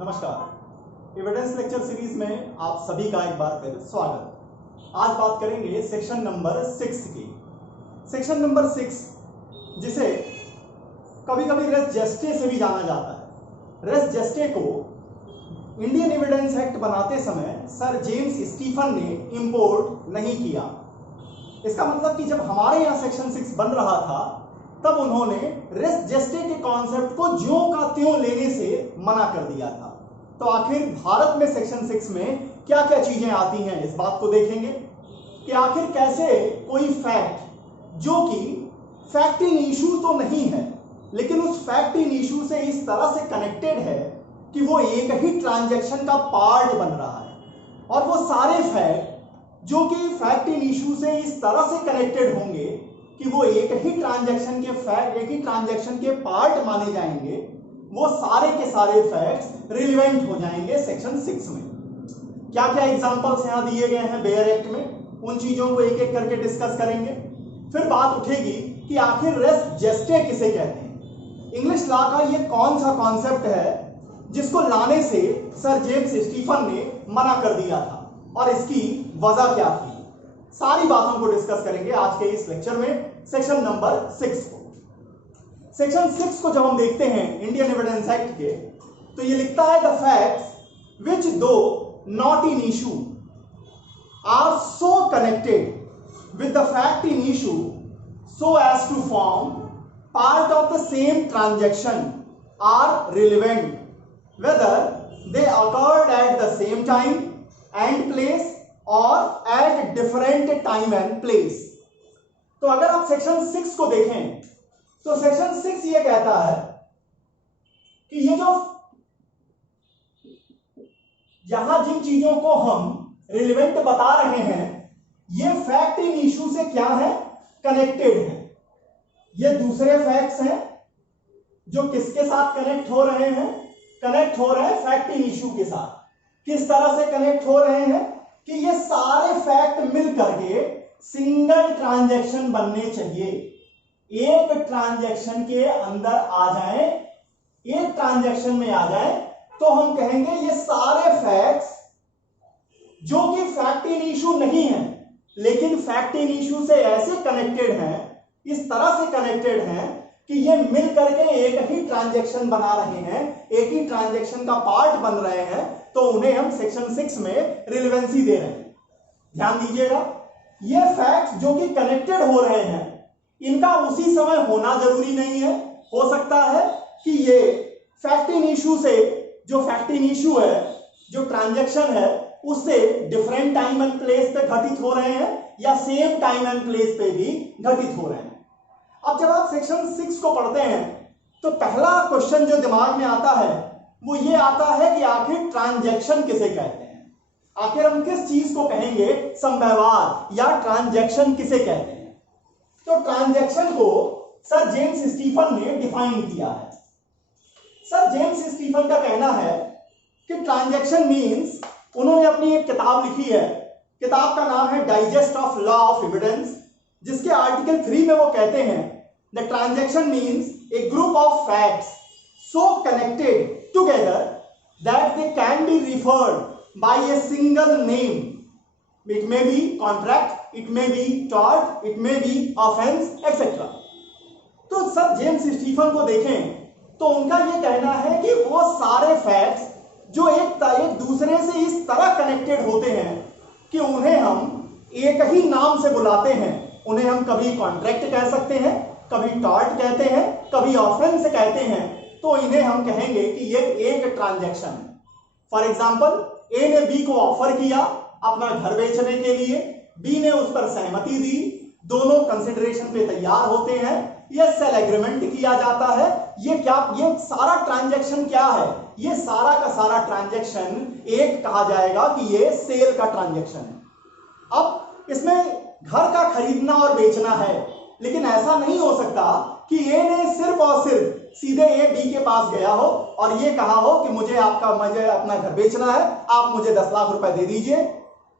नमस्कार। Evidence lecture series में आप सभी का एक बार फिर स्वागत। आज बात करेंगे सेक्शन नंबर 6 की। सेक्शन नंबर 6 जिसे कभी कभी रेस जेस्टे से भी जाना जाता है। रेस जेस्टे को इंडियन एविडेंस एक्ट बनाते समय सर जेम्स स्टीफन ने इंपोर्ट नहीं किया। इसका मतलब कि जब हमारे यहाँ सेक्शन 6 बन रहा था तब उन्होंने रेस जेस्टे के कॉन्सेप्ट को ज्यों का त्यों लेने से मना कर दिया था। तो आखिर भारत में सेक्शन 6 में क्या क्या चीजें आती हैं, इस बात को देखेंगे कि आखिर कैसे कोई फैक्ट जो कि फैक्ट इन इशू तो नहीं है लेकिन उस फैक्ट इन इशू से इस तरह से कनेक्टेड है कि वो एक ही ट्रांजैक्शन का पार्ट बन रहा है, और वो सारे फैक्ट जो कि फैक्ट इन इशू से इस तरह से कनेक्टेड होंगे कि वो एक ही ट्रांजैक्शन के फैक्ट, एक ही ट्रांजैक्शन के पार्ट माने जाएंगे, वो सारे के सारे फैक्ट्स रिलेवेंट हो जाएंगे सेक्शन 6 में। क्या क्या एग्जांपल्स यहां दिए गए हैं बेयर एक्ट में, उन चीजों को एक एक करके डिस्कस करेंगे। फिर बात उठेगी कि आखिर रेस जेस्टे किसे कहते हैं। इंग्लिश लॉ का ये कौन सा कॉन्सेप्ट है जिसको लाने से सर जेम्स स्टीफन ने मना कर दिया था और इसकी वजह क्या थी। सारी बातों को डिस्कस करेंगे आज के इस लेक्चर में सेक्शन नंबर 6 को। सेक्शन 6 को जब हम देखते हैं इंडियन एविडेंस एक्ट के, तो ये लिखता है the facts which do not in issue are so connected with the fact in issue so as to form part of the same transaction are relevant whether they occurred at the same time and place or at different time and place। तो अगर आप section 6 को देखें तो section 6 ये कहता है कि ये जो यहां जिन चीजों को हम रिलेवेंट बता रहे हैं ये फैक्ट इन इशू से क्या है, कनेक्टेड है। ये दूसरे फैक्ट्स हैं जो किसके साथ कनेक्ट हो रहे हैं, कनेक्ट हो रहे हैं फैक्ट इन इशू के साथ। किस तरह से कनेक्ट हो रहे हैं कि ये सारे फैक्ट मिल करके सिंगल ट्रांजैक्शन बनने चाहिए, एक ट्रांजैक्शन के अंदर आ जाए, एक ट्रांजैक्शन में आ जाए, तो हम कहेंगे ये सारे फैक्ट्स जो कि फैक्ट इन इशू नहीं है लेकिन फैक्ट इन इशू से ऐसे कनेक्टेड हैं, इस तरह से कनेक्टेड हैं कि ये मिल करके एक ही ट्रांजैक्शन बना रहे हैं, एक ही ट्रांजैक्शन का पार्ट बन रहे हैं, तो उन्हें हम सेक्शन 6 में रिलेवेंसी दे रहे हैं। ध्यान दीजिएगा, ये फैक्ट्स जो कि कनेक्टेड हो रहे हैं इनका उसी समय होना जरूरी नहीं है। हो सकता है कि ये फैक्ट इन इशू से, जो फैक्ट इन इशू है, जो ट्रांजैक्शन है, उससे डिफरेंट टाइम एंड प्लेस पे घटित हो रहे हैं या सेम टाइम एंड प्लेस पे भी घटित हो रहे हैं। अब जब आप सेक्शन 6 को पढ़ते हैं तो पहला क्वेश्चन जो दिमाग में आता है वो ये आता है कि आखिर ट्रांजैक्शन किसे कहते हैं, आखिर हम किस चीज को कहेंगे संव्यवहार या ट्रांजैक्शन किसे कहते हैं। तो ट्रांजैक्शन को सर जेम्स स्टीफन ने डिफाइन किया है। सर जेम्स स्टीफन का कहना है कि ट्रांजैक्शन मीन्स, उन्होंने अपनी एक किताब लिखी है, किताब का नाम है digest of law of evidence, जिसके आर्टिकल 3 में वो कहते हैं the transaction means a group of facts so connected together that they can be referred by a single name. It may be contract, it may be tort, it may be offence etcetera. तो sir James Stephen को देखें तो उनका ये कहना है कि वो सारे फैक्ट्स जो एक दूसरे से इस तरह कनेक्टेड होते हैं कि उन्हें हम एक ही नाम से बुलाते हैं। उन्हें हम कभी कॉन्ट्रैक्ट कह सकते हैं, कभी टॉर्ट कहते हैं, कभी ऑफेंस कहते हैं, तो इन्हें हम कहेंगे कि ये एक ट्रांजैक्शन है। फॉर एग्जांपल ए ने बी को ऑफर किया अपना घर बेचने के लिए, बी ने उस पर सहमति दी, दोनों कंसिडरेशन पे तैयार होते हैं, यह सेल एग्रीमेंट किया जाता है। ये सारा ट्रांजैक्शन क्या है, ये सारा का सारा ट्रांजैक्शन एक कहा जाएगा कि ये सेल का ट्रांजैक्शन है। अब इसमें घर का खरीदना और बेचना है, लेकिन ऐसा नहीं हो सकता कि ए ने सिर्फ और सिर्फ सीधे ए बी के पास गया हो और ये कहा हो कि मुझे अपना घर बेचना है, आप मुझे 10 लाख रुपए दे दीजिए।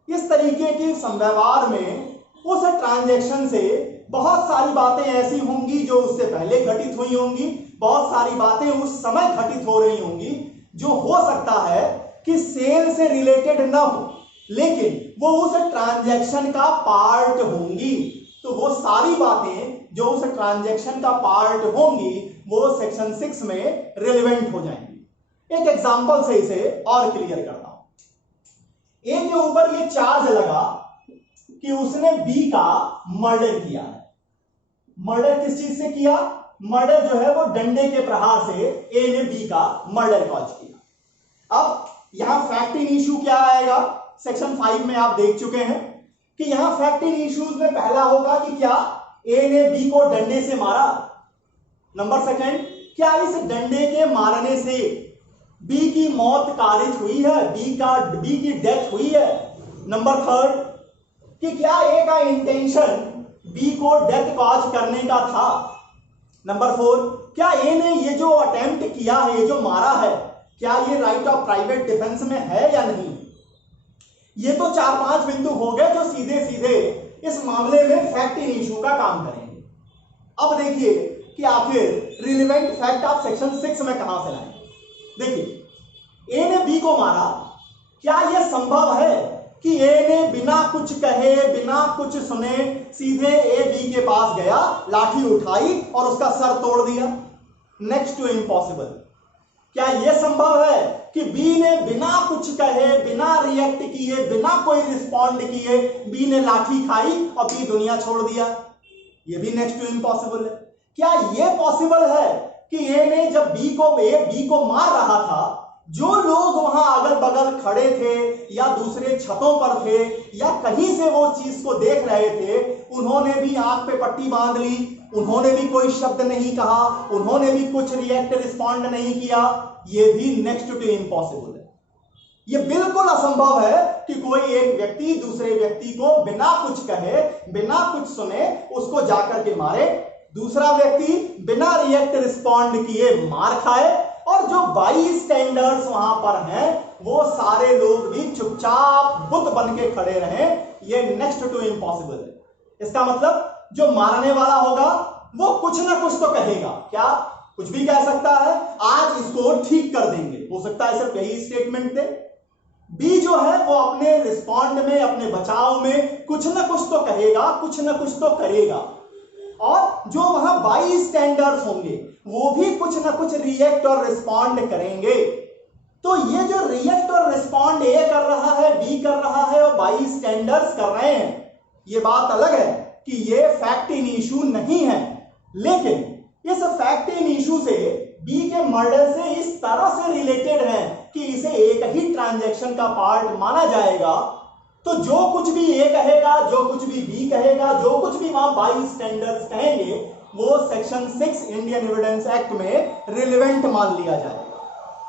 इस तरीके की संव्यवहार में उस ट्रांजैक्शन से बहुत सारी बातें ऐसी होंगी जो उससे पहले घटित हुई होंगी, बहुत सारी बातें उस समय घटित हो रही होंगी, जो हो सकता है कि सेल से रिलेटेड ना हो, लेकिन वो उस ट्रांजैक्शन का पार्ट होंगी। तो वो सारी बातें जो उस ट्रांजैक्शन का पार्ट होंगी वो सेक्शन 6 में रिलेवेंट हो जाएंगी। एक एग्जांपल से इसे और क्लियर करता हूं। ए के ऊपर ये चार्ज लगा कि उसने बी का मर्डर किया है। मर्डर किस चीज से किया? मर्डर जो है वो डंडे के प्रहार से ए ने बी का मर्डर कॉज किया। अब यहां फैक्ट इन इशू क्या आएगा? सेक्शन 5 में आप देख चुके हैं कि यहां फैक्ट इन इश्यूज में पहला होगा कि क्या ए ने बी को डंडे से मारा। नंबर सेकंड, क्या इस डंडे के मारने से बी की मौत कारित हुई है, बी की डेथ हुई है। नंबर थर्ड, कि क्या ए का इंटेंशन बी को डेथ कॉज करने का था। नंबर फोर, क्या ए ने ये जो अटेम्प्ट किया है, ये जो मारा है, क्या ये राइट ऑफ प्राइवेट डिफेंस में है या नहीं। ये तो 4-5 बिंदु हो गए जो सीधे सीधे इस मामले में फैक्ट इन इशू का काम करेंगे। अब देखिए कि आखिर रिलेवेंट फैक्ट आप सेक्शन 6 में कहां से लाएंगे। देखिए, ए ने बी को मारा, क्या यह संभव है कि ए ने बिना कुछ कहे बिना कुछ सुने सीधे ए बी के पास गया, लाठी उठाई और उसका सर तोड़ दिया? Next to impossible. क्या यह संभव है कि बी ने बिना कुछ कहे, बिना रिएक्ट किए, बिना कोई रिस्पॉन्ड किए बी ने लाठी खाई और बी दुनिया छोड़ दिया? यह भी नेक्स्ट टू इम्पॉसिबल है। क्या यह पॉसिबल है कि ए ने जब बी को मार रहा था, जो लोग वहां अगल बगल खड़े थे या दूसरे छतों पर थे या कहीं से वो चीज को देख रहे थे, उन्होंने भी आंख पे पट्टी बांध ली, उन्होंने भी कोई शब्द नहीं कहा, उन्होंने भी कुछ रिएक्ट रिस्पॉन्ड नहीं किया? ये भी नेक्स्ट टू इम्पॉसिबल है। ये बिल्कुल असंभव है कि कोई एक व्यक्ति दूसरे व्यक्ति को बिना कुछ कहे बिना कुछ सुने उसको जाकर के मारे, दूसरा व्यक्ति बिना रिएक्ट रिस्पॉन्ड किए मार खाए और जो बाई स्टैंडर्ड्स वहां पर हैं वो सारे लोग भी चुपचाप बुत बन के खड़े रहें। ये नेक्स्ट टू इम्पॉसिबल है। इसका मतलब जो मारने वाला होगा वो कुछ ना कुछ तो कहेगा। क्या? कुछ भी कह सकता है, आज इसको ठीक कर देंगे, हो सकता है सिर्फ यही स्टेटमेंट दे। बी जो है वो अपने रिस्पॉन्ड में, अपने बचाव में कुछ ना कुछ तो कहेगा, कुछ ना कुछ तो करेगा, और जो वहां बाई स्टैंडर्ड्स होंगे वो भी कुछ ना कुछ रिएक्ट और रिस्पॉन्ड करेंगे। तो ये जो रिएक्ट और रिस्पॉन्ड ए कर रहा है, बी कर रहा है और बाई स्टैंडर्ड्स कर रहे हैं, ये बात अलग है कि ये फैक्ट इन इशू नहीं है। लेकिन इस फैक्ट इन इशू से बी के मर्डर से इस तरह से रिलेटेड है कि इसे एक ही ट्रांजैक्शन का पार्ट माना जाएगा। तो जो कुछ भी ए कहेगा, जो कुछ भी बी कहेगा, जो कुछ भी वहां बाई स्टैंडर्ड्स कहेंगे वो सेक्शन 6 इंडियन एविडेंस एक्ट में रिलेवेंट मान लिया जाएगा।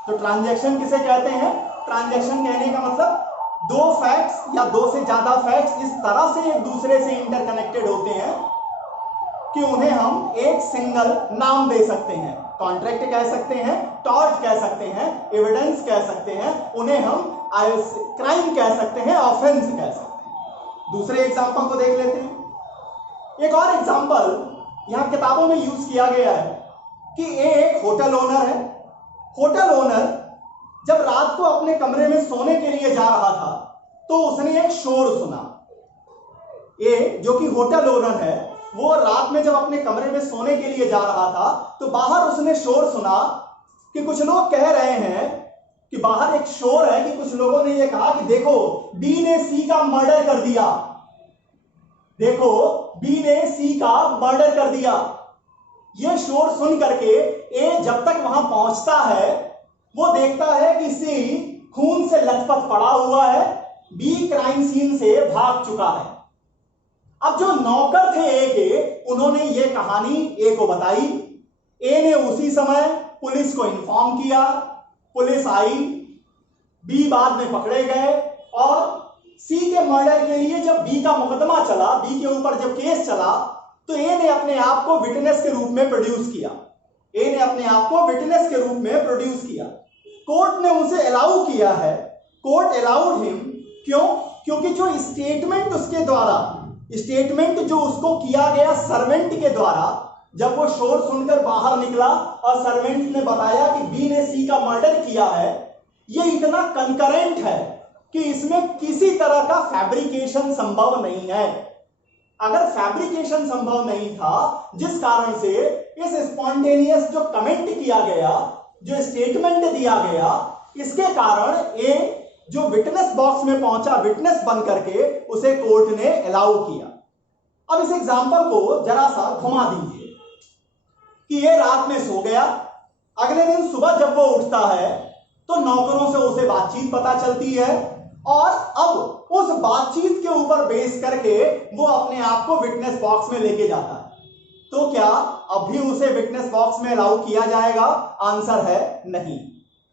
तो ट्रांजैक्शन किसे कहते हैं? ट्रांजैक्शन कहने का मतलब दो फैक्ट्स या दो से ज्यादा फैक्ट्स इस तरह से एक दूसरे से इंटरकनेक्टेड होते हैं कि उन्हें हम एक सिंगल नाम दे सकते हैं। कॉन्ट्रैक्ट कह सकते हैं, टॉर्ट कह सकते हैं, एविडेंस कह सकते हैं, उन्हें हम क्राइम कह सकते हैं, ऑफेंस कह सकते हैं। दूसरे एग्जांपल को देख लेते हैं। एक और एग्जांपल यहां किताबों में यूज किया गया है कि एक होटल ओनर है। होटल ओनर जब रात को अपने कमरे में सोने के लिए जा रहा था तो उसने एक शोर सुना। ए जो कि होटल ओनर है, वो रात में जब अपने कमरे में सोने के लिए जा रहा था तो बाहर उसने शोर सुना कि कुछ लोग कह रहे हैं कि बाहर एक शोर है कि कुछ लोगों ने ये कहा कि देखो बी ने सी का मर्डर कर दिया, देखो बी ने सी का मर्डर कर दिया। ये शोर सुन करके ए जब तक वहां पहुंचता है वो देखता है कि सी खून से लथपथ पड़ा हुआ है, बी क्राइम सीन से भाग चुका है। अब जो नौकर थे ए के, उन्होंने ये कहानी ए को बताई। ए ने उसी समय पुलिस को इन्फॉर्म किया, पुलिस आई, बी बाद में पकड़े गए और सी के मर्डर के लिए जब बी का मुकदमा चला, बी के ऊपर जब केस चला, तो ए ने अपने आप को विटनेस के रूप में प्रोड्यूस किया। ए ने अपने आप को विटनेस के रूप में प्रोड्यूस किया। कोर्ट ने उसे अलाउ किया है, कोर्ट अलाउड हिम। क्यों? क्योंकि जो स्टेटमेंट उसके द्वारा, स्टेटमेंट जो उसको किया गया सर्वेंट के द्वारा, जब वो शोर सुनकर बाहर निकला और सर्वेंट ने बताया कि बी ने सी का मर्डर किया है, ये इतना कंकरेंट है कि इसमें किसी तरह का फैब्रिकेशन संभव नहीं है। अगर फैब्रिकेशन संभव नहीं था, जिस कारण से इस स्पॉन्टेनियस जो कमेंट किया गया, जो स्टेटमेंट दिया गया, इसके कारण ए जो विटनेस बॉक्स में पहुंचा, विटनेस बन करके उसे कोर्ट ने अलाउ किया। अब इस एग्जांपल को जरा सा घुमा दीजिए कि ये रात में सो गया, अगले दिन सुबह जब वो उठता है तो नौकरों से उसे बातचीत पता चलती है और अब उस बातचीत के ऊपर बेस करके वो अपने आप को विटनेस बॉक्स में लेके जाता है। तो क्या अभी उसे विटनेस बॉक्स में अलाउ किया जाएगा? आंसर है नहीं।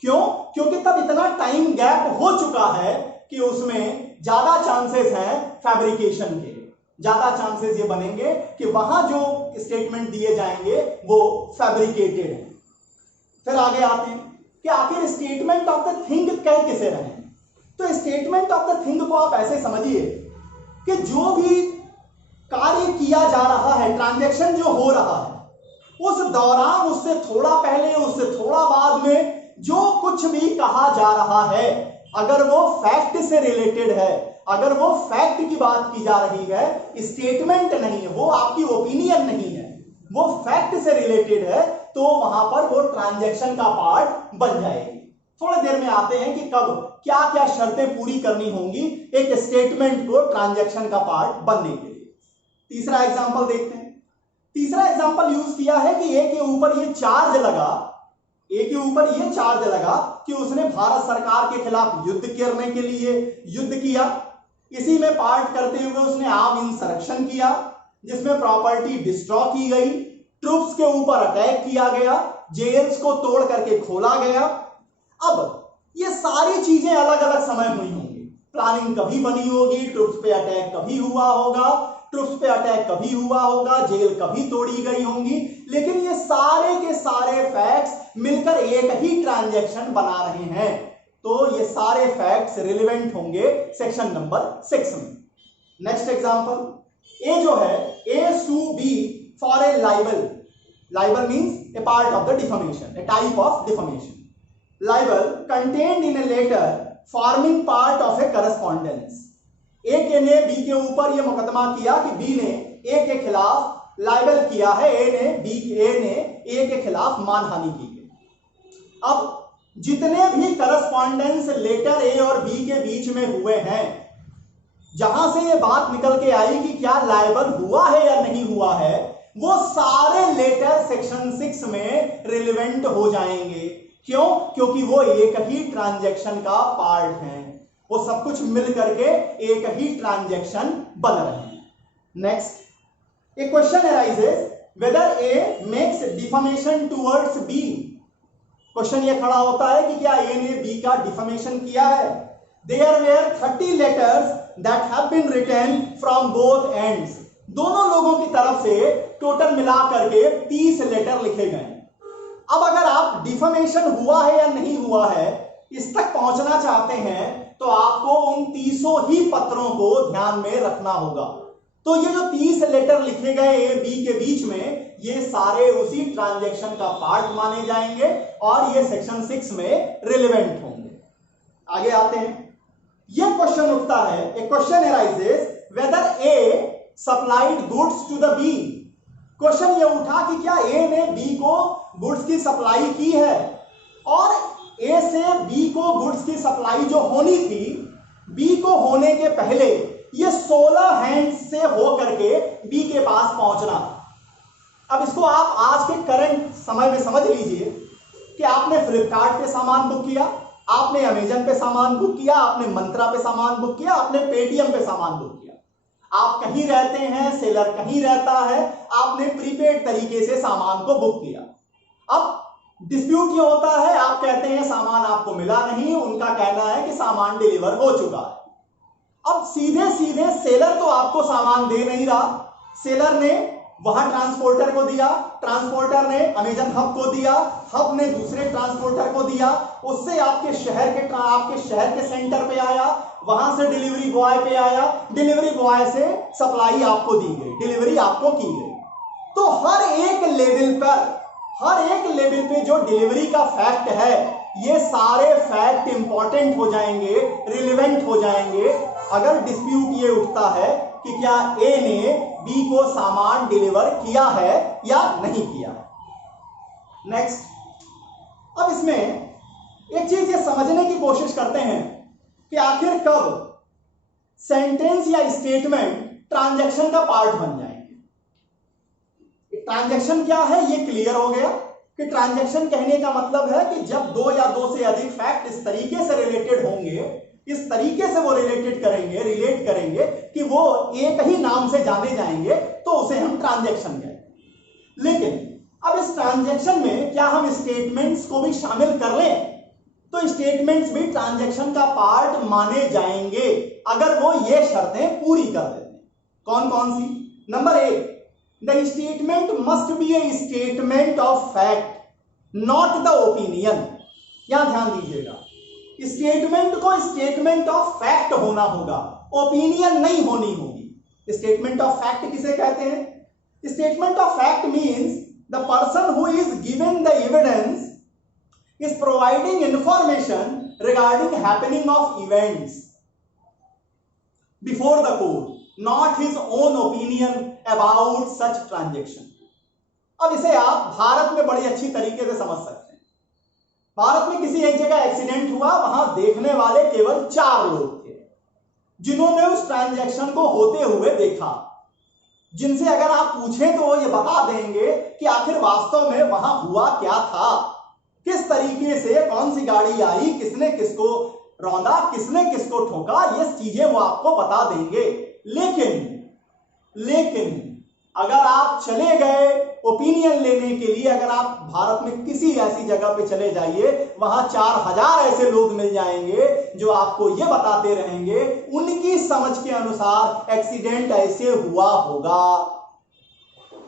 क्यों? क्योंकि तब इतना टाइम गैप हो चुका है कि उसमें ज्यादा चांसेस हैं फैब्रिकेशन के, ज्यादा चांसेस ये बनेंगे कि वहां जो स्टेटमेंट दिए जाएंगे वो फैब्रिकेटेड है। फिर आगे आते हैं कि आखिर स्टेटमेंट ऑफ द थिंग कह किसे रहे हैं। तो स्टेटमेंट ऑफ द थिंग को आप ऐसे समझिए कि जो भी कार्य किया जा रहा है, ट्रांजैक्शन जो हो रहा है, उस दौरान, उससे थोड़ा पहले, उससे थोड़ा बाद में जो कुछ भी कहा जा रहा है, अगर वो फैक्ट से रिलेटेड है, अगर वो फैक्ट की बात की जा रही है, स्टेटमेंट नहीं है, वो आपकी ओपिनियन नहीं है, वो फैक्ट से रिलेटेड है, तो वहां पर वो ट्रांजैक्शन का पार्ट बन जाएगी। थोड़ी देर में आते हैं कि कब क्या क्या शर्तें पूरी करनी होंगी एक स्टेटमेंट को ट्रांजैक्शन का पार्ट बनने के लिए। तीसरा एग्जांपल देखते हैं। तीसरा एग्जांपल यूज किया है कि ए के ऊपर ये चार्ज लगा, ए के ऊपर ये चार्ज लगा कि उसने भारत सरकार के खिलाफ युद्ध करने के लिए युद्ध किया। इसी में पार्ट करते हुए उसने आर्म इंसरेक्शन किया जिसमें प्रॉपर्टी डिस्ट्रॉ की गई, ट्रूप्स के ऊपर अटैक किया गया, जेल्स को तोड़ करके खोला गया। अब ये सारी चीजें अलग अलग समय हुई होंगी, प्लानिंग कभी बनी होगी, ट्रूप्स पे अटैक कभी हुआ होगा, ट्रूप्स पे अटैक कभी हुआ होगा, जेल कभी तोड़ी गई होंगी, लेकिन ये सारे के सारे फैक्ट्स मिलकर एक ही ट्रांजैक्शन बना रहे हैं। तो ये सारे फैक्ट्स रिलेवेंट होंगे सेक्शन नंबर 6 में। नेक्स्ट एग्जांपल, ए जो है, A sue B for a libel. Libel means a part of the defamation, a type of defamation. Libel contained in a letter forming part of a correspondence. A के ने B के ऊपर यह मुकदमा किया कि बी ने ए के खिलाफ लाइबल किया है, ए ने ए के खिलाफ मानहानि की है। अब जितने भी करस्पॉन्डेंस लेटर ए और बी के बीच में हुए हैं, जहां से ये बात निकल के आई कि क्या लायबल हुआ है या नहीं हुआ है, वो सारे लेटर सेक्शन 6 में रिलेवेंट हो जाएंगे। क्यों? क्योंकि वो एक ही ट्रांजैक्शन का पार्ट हैं, वो सब कुछ मिल करके एक ही ट्रांजैक्शन बन रहे हैं। Next, a question arises whether A makes defamation towards B. Question ये खड़ा होता है कि क्या ए ने बी का डिफमेशन किया है। There were 30 letters that have been written from both ends. दोनों लोगों की तरफ से टोटल मिला करके 30 लेटर लिखे गए। अब अगर आप डिफमेशन हुआ है या नहीं हुआ है इस तक पहुंचना चाहते हैं तो आपको उन 30 ही पत्रों को ध्यान में रखना होगा। तो ये जो 30 लेटर लिखे गए ए बी के बीच में, ये सारे उसी ट्रांजैक्शन का पार्ट माने जाएंगे और ये सेक्शन 6 में रिलेवेंट होंगे। आगे आते हैं, ये क्वेश्चन उठता है, a question arises whether A supplied goods to the B. Question ये उठा कि क्या ए ने बी को गुड्स की सप्लाई की है, और ए से बी को गुड्स की सप्लाई जो होनी थी, बी को होने के पहले ये 16 हैंड्स से होकर के बी के पास पहुंचना। अब इसको आप आज के करंट समय में समझ लीजिए कि आपने फ्लिपकार्ट पे सामान बुक किया, आपने अमेजन पे सामान बुक किया, आपने मंत्रा पे सामान बुक किया, आपने पेटीएम पे सामान बुक किया। आप कहीं रहते हैं, सेलर कहीं रहता है, आपने प्रीपेड तरीके से सामान को बुक किया। अब डिस्प्यूट ये होता है, आप कहते हैं सामान आपको मिला नहीं, उनका कहना है कि सामान डिलीवर हो चुका है। अब सीधे सीधे सेलर तो आपको सामान दे नहीं रहा, सेलर ने वहां ट्रांसपोर्टर को दिया, ट्रांसपोर्टर ने अमेजन हब को दिया, हब ने दूसरे ट्रांसपोर्टर को दिया, उससे आपके शहर के सेंटर पे आया, वहां से डिलीवरी बॉय पे आया, डिलीवरी बॉय से सप्लाई आपको दी गई, डिलीवरी आपको की गई। तो हर एक लेवल पे जो डिलीवरी का फैक्ट है, ये सारे फैक्ट इंपॉर्टेंट हो जाएंगे, रिलेवेंट हो जाएंगे अगर डिस्प्यूट ये उठता है कि क्या ए ने बी को सामान डिलीवर किया है या नहीं किया है। नेक्स्ट, अब इसमें एक चीज ये समझने की कोशिश करते हैं कि आखिर कब सेंटेंस या स्टेटमेंट ट्रांजैक्शन का पार्ट बन जाएंगे। ट्रांजैक्शन क्या है ये क्लियर हो गया कि ट्रांजैक्शन कहने का मतलब है कि जब दो या दो से अधिक फैक्ट इस तरीके से रिलेटेड होंगे, इस तरीके से वो रिलेट करेंगे कि वो एक ही नाम से जाने जाएंगे, तो उसे हम ट्रांजैक्शन कहेंगे। लेकिन अब इस ट्रांजैक्शन में क्या हम स्टेटमेंट्स को भी शामिल कर लें, तो स्टेटमेंट्स भी ट्रांजैक्शन का पार्ट माने जाएंगे अगर वो ये शर्तें पूरी कर देते हैं। कौन कौन सी? Number 1, the statement must be a statement of fact not the opinion. यहां ध्यान दीजिएगा, स्टेटमेंट को स्टेटमेंट ऑफ फैक्ट होना होगा, ओपिनियन नहीं होनी होगी। स्टेटमेंट ऑफ फैक्ट किसे कहते हैं? Statement of fact means the person who is given the evidence is providing information regarding happening of events before the court, not his own opinion about such transaction. अब इसे आप भारत में बड़ी अच्छी तरीके से समझ सकते हैं। भारत में किसी एक जगह एक्सीडेंट हुआ, वहां देखने वाले केवल 4 लोग थे जिन्होंने उस ट्रांजैक्शन को होते हुए देखा, जिनसे अगर आप पूछें तो वो ये बता देंगे कि आखिर वास्तव में वहां हुआ क्या था, किस तरीके से कौन सी गाड़ी आई, किसने किसको रौंदा, किसने किसको ठोका, ये चीजें वो आपको बता देंगे। लेकिन अगर आप चले गए ओपिनियन लेने के लिए, अगर आप भारत में किसी ऐसी जगह पे चले जाइए, वहां 4000 ऐसे लोग मिल जाएंगे जो आपको ये बताते रहेंगे उनकी समझ के अनुसार एक्सीडेंट ऐसे हुआ होगा।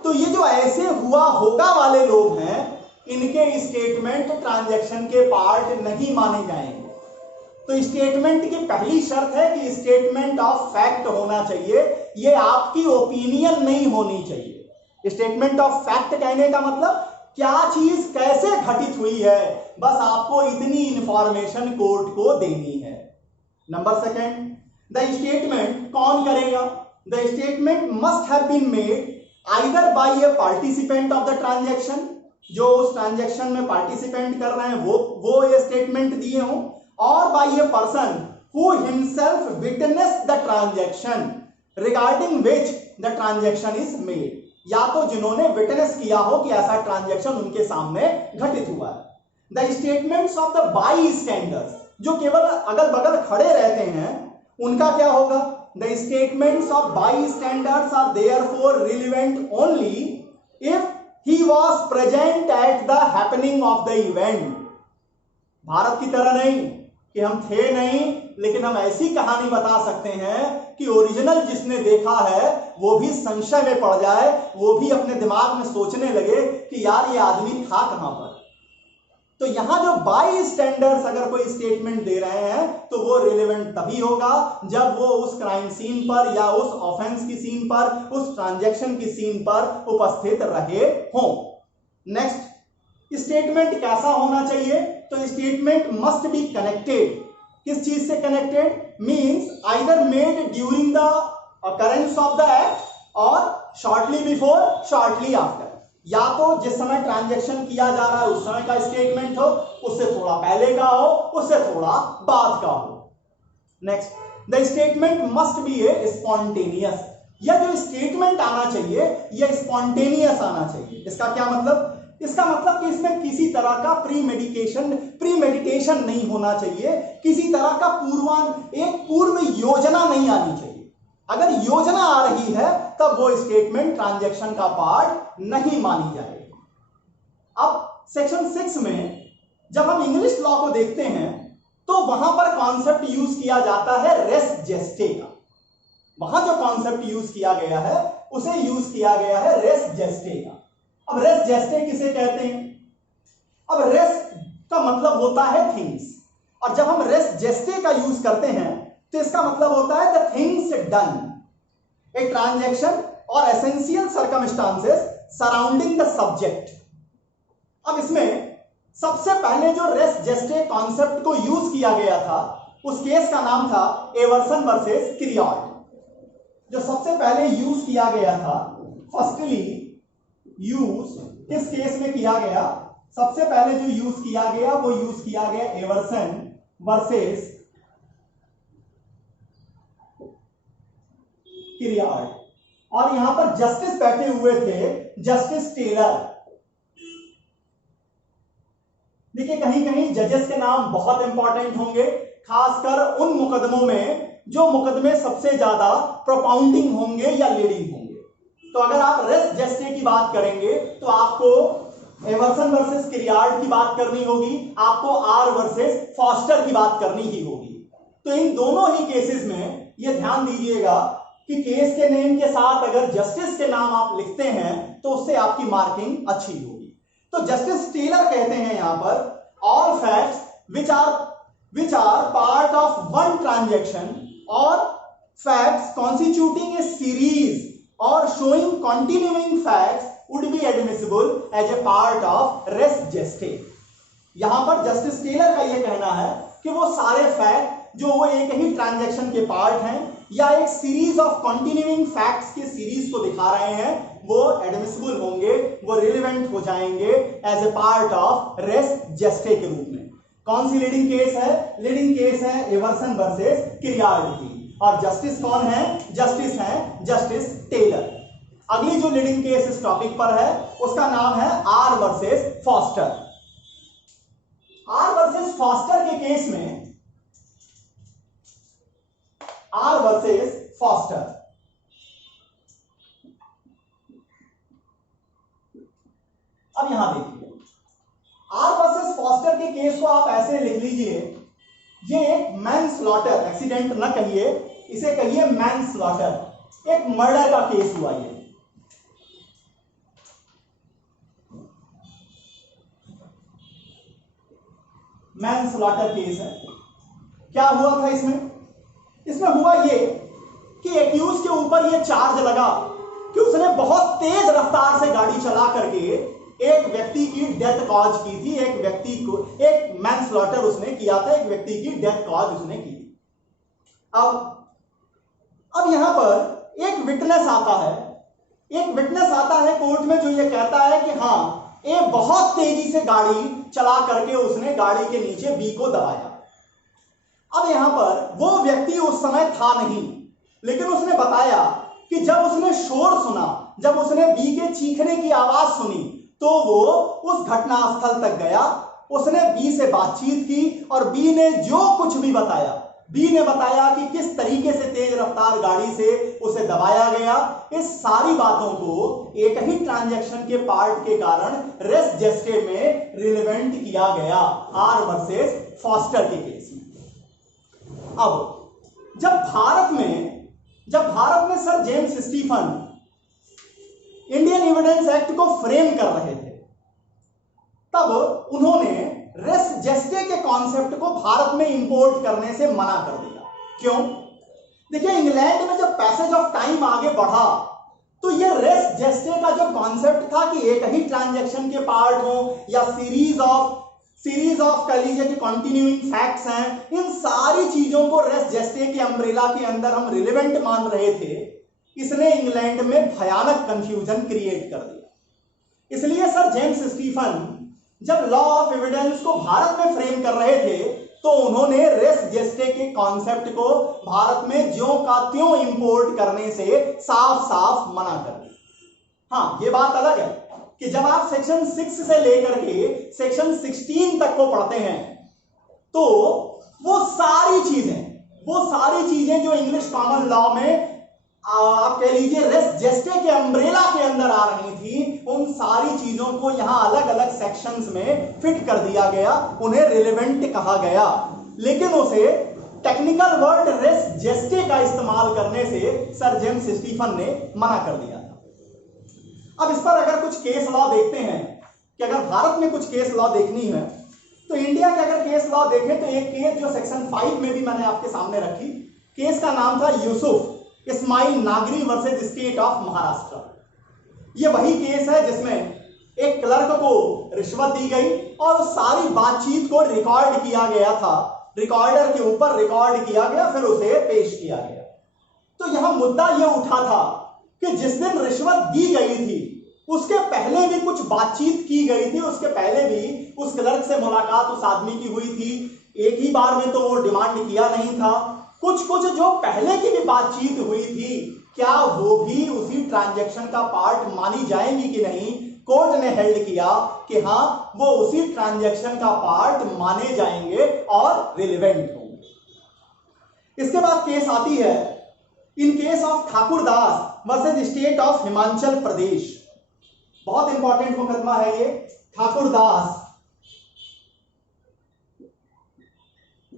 तो ये जो ऐसे हुआ होगा वाले लोग हैं, इनके स्टेटमेंट ट्रांजैक्शन के पार्ट नहीं माने जाएंगे। तो स्टेटमेंट की पहली शर्त है कि स्टेटमेंट ऑफ फैक्ट होना चाहिए, ये आपकी ओपिनियन नहीं होनी चाहिए। स्टेटमेंट ऑफ फैक्ट कहने का मतलब क्या चीज कैसे घटित हुई है, बस आपको इतनी इंफॉर्मेशन कोर्ट को देनी है। नंबर 2, द स्टेटमेंट कौन करेगा? The statement must have been made either by a participant of the transaction, जो उस ट्रांजैक्शन में पार्टिसिपेंट कर रहे हैं वो ये स्टेटमेंट दिए हों, और by a person who himself witness the transaction regarding which the transaction is made, या तो जिन्होंने विटनेस किया हो कि ऐसा ट्रांजैक्शन उनके सामने घटित हुआ है। The statements of the by standards, जो केवल अगल बगल खड़े रहते हैं, उनका क्या होगा? The statements of bystanders are therefore relevant only if he was present at the happening of the event। Bharat की तरह नहीं कि हम थे नहीं, लेकिन हम ऐसी कहानी बता सकते हैं कि ओरिजिनल जिसने देखा है वो भी संशय में पड़ जाए, वो भी अपने दिमाग में सोचने लगे कि यार ये आदमी था कहां पर। तो यहां जो बाई स्टैंडर्ड्स अगर कोई स्टेटमेंट दे रहे हैं तो वो रिलेवेंट तभी होगा जब वो उस क्राइम सीन पर या उस ऑफेंस की सीन पर, उस ट्रांजैक्शन की सीन पर उपस्थित रहे हों। नेक्स्ट, स्टेटमेंट कैसा होना चाहिए? तो स्टेटमेंट मस्ट बी कनेक्टेड। किस चीज से connected? Means either made during the occurrence of the act और शॉर्टली बिफोर, शॉर्टली आफ्टर। या तो जिस समय ट्रांजैक्शन किया जा रहा है उस समय का स्टेटमेंट हो, उससे थोड़ा पहले का हो, उससे थोड़ा बाद का हो। Next, the statement must be A spontaneous. यह जो स्टेटमेंट आना चाहिए यह स्पॉन्टेनियस आना चाहिए। इसका क्या मतलब? इसका मतलब कि इसमें किसी तरह का प्रीमेडिटेशन नहीं होना चाहिए, किसी तरह का पूर्व योजना नहीं आनी चाहिए। अगर योजना आ रही है तब वो स्टेटमेंट ट्रांजैक्शन का पार्ट नहीं मानी जाएगी। अब सेक्शन 6 में जब हम इंग्लिश लॉ को देखते हैं तो वहां पर कॉन्सेप्ट यूज किया जाता है रेस जेस्टे का। वहां जो कॉन्सेप्ट यूज किया गया है उसे यूज किया गया है रेस जेस्टे का। अब रेस जेस्टे किसे कहते हैं? अब रेस का मतलब होता है थिंग्स, और जब हम रेस जेस्टे का यूज करते हैं तो इसका मतलब होता है the things done. A transaction और essential circumstances surrounding the subject. अब इसमें सबसे पहले जो रेस जेस्टे कॉन्सेप्ट को यूज किया गया था उस केस का नाम था एवर्सन वर्सेस क्रियॉट। जो सबसे पहले यूज किया गया था, फर्स्टली यूज किस केस में किया गया, सबसे पहले जो यूज किया गया वो यूज किया गया एवर्सन वर्सेस क्रियॉट। और यहां पर जस्टिस बैठे हुए थे, जस्टिस टेलर। देखिए कहीं कहीं जजेस के नाम बहुत इंपॉर्टेंट होंगे, खासकर उन मुकदमों में जो मुकदमे सबसे ज्यादा प्रोपाउंडिंग होंगे या लीडिंग होंगे। तो अगर आप रेस जेस्टे की बात करेंगे तो आपको एवर्सन वर्सेस क्रियॉट की बात करनी होगी, आपको आर वर्सेस फॉस्टर की बात करनी ही होगी। तो इन दोनों ही केसेस में यह ध्यान दीजिएगा कि केस के नेम के साथ अगर जस्टिस के नाम आप लिखते हैं तो उससे आपकी मार्किंग अच्छी होगी। तो जस्टिस टेलर कहते हैं यहां पर all facts which are part of one transaction और फैक्ट्स कॉन्स्टिट्यूटिंग ए सीरीज और showing continuing facts would be admissible as a part of res gestae. यहां पर जस्टिस टेलर का यह कहना है कि वो सारे फैक्ट जो वो एक ही ट्रांजैक्शन के पार्ट हैं या एक सीरीज ऑफ कंटिन्यूइंग फैक्ट्स की सीरीज को दिखा रहे हैं वो एडमिसिबल होंगे, वो रिलेवेंट हो जाएंगे as a part of res gestae के रूप में। कौन सी लीडिंग केस है? लीडिंग केस है एवर्सन वर्सेस क्रियॉट की। और जस्टिस कौन है? जस्टिस है जस्टिस टेलर। अगली जो लीडिंग केस इस टॉपिक पर है उसका नाम है are versus foster. Are versus Foster के केस में, आर वर्सेस फॉस्टर, अब यहां देखिए आर वर्सेस फॉस्टर के केस को आप ऐसे लिख लीजिए, ये एक मैनस्लॉटर, एक्सीडेंट ना कहिए, इसे कहिए मैनस्लॉटर, एक मर्डर का केस हुआ। ये मैनस्लॉटर केस है। क्या हुआ था इसमें? इसमें हुआ ये कि एक्यूज के ऊपर ये चार्ज लगा कि उसने बहुत तेज रफ्तार से गाड़ी चला करके एक व्यक्ति की डेथ कॉज की थी, एक व्यक्ति को, एक मैनस्लॉटर उसने किया था, एक व्यक्ति की डेथ कॉज उसने की थी। अब यहां पर एक विटनेस आता है, एक विटनेस आता है कोर्ट में जो ये कहता है कि हां ये बहुत तेजी से गाड़ी चला करके उसने गाड़ी के नीचे बी को दबाया। अब यहां पर वो व्यक्ति उस समय था नहीं, लेकिन उसने बताया कि जब उसने शोर सुना, जब उसने बी के चीखने की आवाज सुनी तो वो उस घटनास्थल तक गया, उसने बी से बातचीत की और बी ने जो कुछ भी बताया, बी ने बताया कि किस तरीके से तेज रफ्तार गाड़ी से उसे दबाया गया। इस सारी बातों को एक ही ट्रांजैक्शन के पार्ट के कारण रेस जेस्टे में रिलेवेंट किया गया आर वर्सेस फॉस्टर के केस में। अब जब भारत में sir James Stephen Indian Evidence Act को फ्रेम कर रहे थे, तब उन्होंने रेस जेस्टे के कॉन्सेप्ट को भारत में इंपोर्ट करने से मना कर दिया। क्यों? देखिए इंग्लैंड में जब पैसेज ऑफ टाइम आगे बढ़ा तो ये रेस जेस्टे का जो कॉन्सेप्ट था कि एक ही ट्रांजैक्शन के पार्ट हो या सीरीज ऑफ कह लीजिए कि कंटिन्यूइंग फैक्ट्स हैं, इन सारी चीजों को रेस जेस्टे के अम्ब्रेला के अंदर हम रिलेवेंट मान रहे थे। इसने इंग्लैंड में भयानक कंफ्यूजन क्रिएट कर दिया। इसलिए सर जेम्स स्टीफन जब लॉ ऑफ एविडेंस को भारत में फ्रेम कर रहे थे तो उन्होंने रेस जेस्टे के कॉन्सेप्ट को भारत में ज्यों का त्यों इंपोर्ट करने से साफ साफ मना कर दिया। हाँ, ये बात अलग है कि जब आप सेक्शन 6 से लेकर के सेक्शन 16 तक को पढ़ते हैं तो वो सारी चीजें जो इंग्लिश कॉमन लॉ में आप कह लीजिए रेस जेस्टे के अम्ब्रेला के अंदर आ रही थी, उन सारी चीजों को यहां अलग अलग सेक्शंस में फिट कर दिया गया, उन्हें रिलेवेंट कहा गया, लेकिन उसे टेक्निकल वर्ड रेस जेस्टे का इस्तेमाल करने से सर जेम्स स्टीफन ने मना कर दिया था। अब इस पर अगर कुछ केस लॉ देखते हैं कि अगर भारत में कुछ केस लॉ देखनी है तो इंडिया के अगर केस लॉ देखें तो एक केस जो सेक्शन 5 में भी मैंने आपके सामने रखी, केस का नाम था यूसुफ इस्माइल नागरी वर्सेस स्टेट ऑफ महाराष्ट्र। ये वही केस है जिसमें एक क्लर्क को रिश्वत दी गई और उस सारी बातचीत को रिकॉर्ड किया गया था, रिकॉर्डर के ऊपर रिकॉर्ड किया गया, फिर उसे पेश किया गया। तो यहां मुद्दा यह उठा था कि जिस दिन रिश्वत दी गई थी उसके पहले भी कुछ बातचीत की गई थी, उसके पहले भी उस क्लर्क से मुलाकात उस आदमी की हुई थी, एक ही बार में तो वो डिमांड किया नहीं था। कुछ कुछ जो पहले की भी बातचीत हुई थी, क्या वो भी उसी ट्रांजैक्शन का पार्ट मानी जाएंगी कि नहीं? कोर्ट ने हेल्ड किया कि हां, वो उसी ट्रांजैक्शन का पार्ट माने जाएंगे और रिलेवेंट होंगे। इसके बाद केस आती है in case of Thakurdas versus state of Himachal Pradesh. बहुत इंपॉर्टेंट मुकदमा है ये, Thakurdas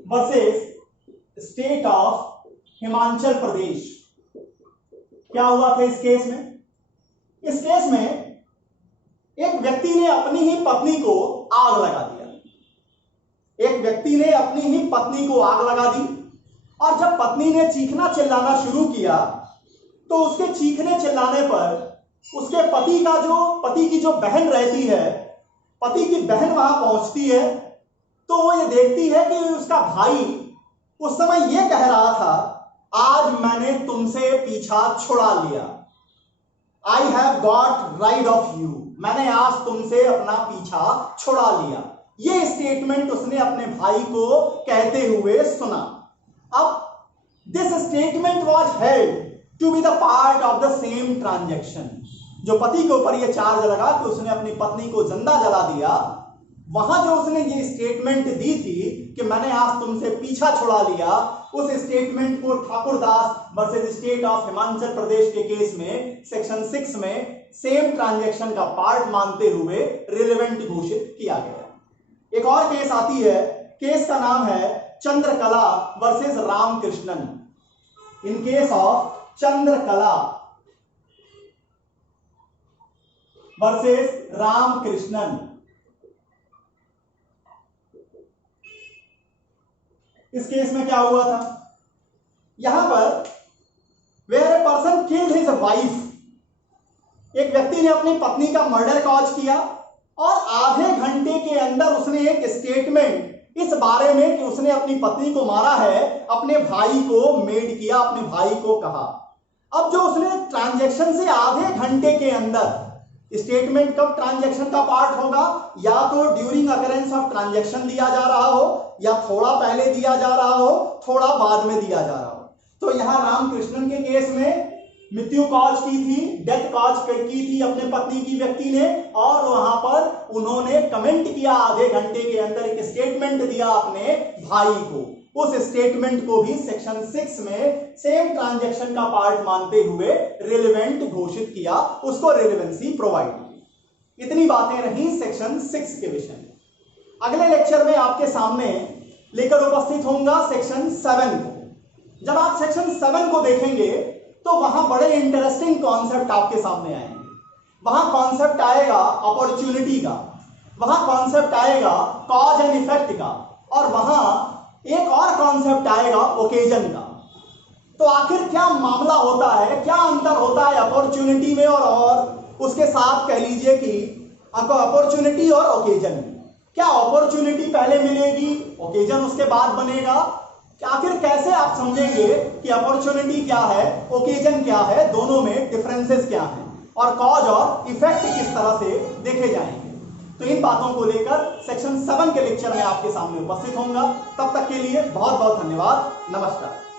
versus state of Himachal Pradesh. क्या हुआ था इस केस में? इस केस में एक व्यक्ति ने अपनी ही पत्नी को आग लगा दिया। एक व्यक्ति ने अपनी ही पत्नी को आग लगा दी और जब पत्नी ने चीखना चिल्लाना शुरू किया तो उसके चीखने चिल्लाने पर उसके पति की जो बहन रहती है, पति की बहन वहां पहुंचती है तो वो ये देखती है कि उसका भाई उस समय ये कह रहा था, आज मैंने तुमसे पीछा छुड़ा लिया, I have got ride of you, मैंने आज तुमसे अपना पीछा छुड़ा लिया। ये स्टेटमेंट उसने अपने भाई को कहते हुए सुना। अब this statement was held to be the part of the same transaction. जो पति के ऊपर ये चार्ज लगा कि उसने अपनी पत्नी को जिंदा जला दिया, वहां जो उसने ये स्टेटमेंट दी थी कि मैंने आज तुमसे पीछा छुड़ा लिया, उस स्टेटमेंट को Thakurdas versus state of Himachal Pradesh के केस में सेक्शन 6 में सेम ट्रांजैक्शन का पार्ट मानते हुए रिलेवेंट घोषित किया गया। एक और केस आती है, केस का नाम है Chandrakala versus Ramakrishnan. In case of Chandrakala versus Ramakrishnan, इस केस में क्या हुआ था? यहां पर where a person killed his wife, एक व्यक्ति ने अपनी पत्नी का मर्डर कॉज किया और आधे घंटे के अंदर उसने एक स्टेटमेंट इस बारे में कि उसने अपनी पत्नी को मारा है अपने भाई को मेड किया, अपने भाई को कहा। अब जो उसने ट्रांजैक्शन से आधे घंटे के अंदर, स्टेटमेंट कब ट्रांजैक्शन का पार्ट होगा? या तो ड्यूरिंग अकरेंस ऑफ ट्रांजैक्शन दिया जा रहा हो, या थोड़ा पहले दिया जा रहा हो, थोड़ा बाद में दिया जा रहा हो। तो यहां रामकृष्णन के केस में मृत्यु कॉज की थी, डेथ कॉज की थी अपने पत्नी की व्यक्ति ने, और वहां पर उन्होंने कमेंट किया, आधे घंटे के अंदर एक स्टेटमेंट दिया अपने भाई को। उस स्टेटमेंट को भी सेक्शन 6 में सेम ट्रांजैक्शन का पार्ट मानते हुए रिलेवेंट घोषित किया, उसको रिलेवेंसी प्रोवाइड की। इतनी बातें रही सेक्शन 6 के विषय में। अगले लेक्चर में आपके सामने लेकर उपस्थित होऊंगा सेक्शन 7 को। जब आप सेक्शन 7 को देखेंगे तो वहां बड़े इंटरेस्टिंग कॉन्सेप्ट आपके सामने आएंगे। वहां कॉन्सेप्ट आएगा अपॉर्चुनिटी का, वहां कॉन्सेप्ट आएगा कॉज एंड इफेक्ट का, और वहां एक और कॉन्सेप्ट आएगा ओकेजन का। तो आखिर क्या मामला होता है, क्या अंतर होता है अपॉर्चुनिटी में और उसके साथ कह लीजिए कि अपॉर्चुनिटी और ओकेजन में? क्या अपॉर्चुनिटी पहले मिलेगी, ओकेजन उसके बाद बनेगा? आखिर कैसे आप समझेंगे कि अपॉर्चुनिटी क्या है, ओकेजन क्या है, दोनों में डिफरेंसेस क्या हैं, और कॉज और इफेक्ट किस तरह से देखे जाएंगे? तो इन बातों को लेकर सेक्शन 7 के लेक्चर में आपके सामने उपस्थित होऊंगा। तब तक के लिए बहुत बहुत धन्यवाद। नमस्कार।